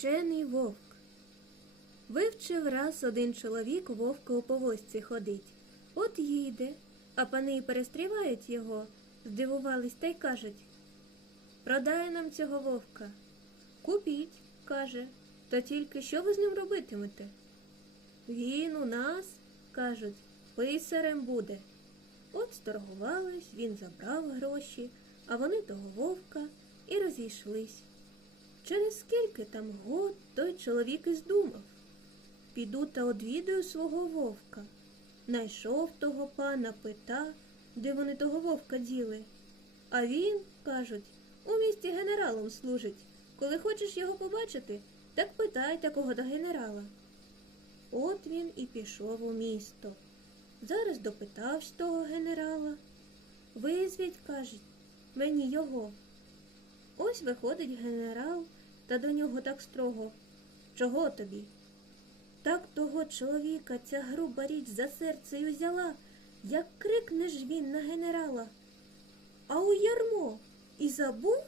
Вчений вовк. Вивчив раз один чоловік вовка у повозці ходить. От їде, а пани перестрівають його, здивувались та й кажуть. Продай нам цього вовка. Купіть, каже, та тільки що ви з ним робитимете? Він у нас, кажуть, писарем буде. От сторгувались, він забрав гроші, а вони того вовка і розійшлись. Через скільки там год той чоловік і здумав. Піду та одвідаю свого вовка. Найшов того пана, пита, де вони того вовка діли. А він, кажуть, у місті генералом служить. Коли хочеш його побачити, так питай такого до генерала. От він і пішов у місто. Зараз допитавсь того генерала. Визвіть, кажуть, мені його. Ось виходить генерал, та до нього так строго. Чого тобі? Так того чоловіка ця груба річ за серце й узяла, як крикне ж він на генерала. А у ярмо і забув?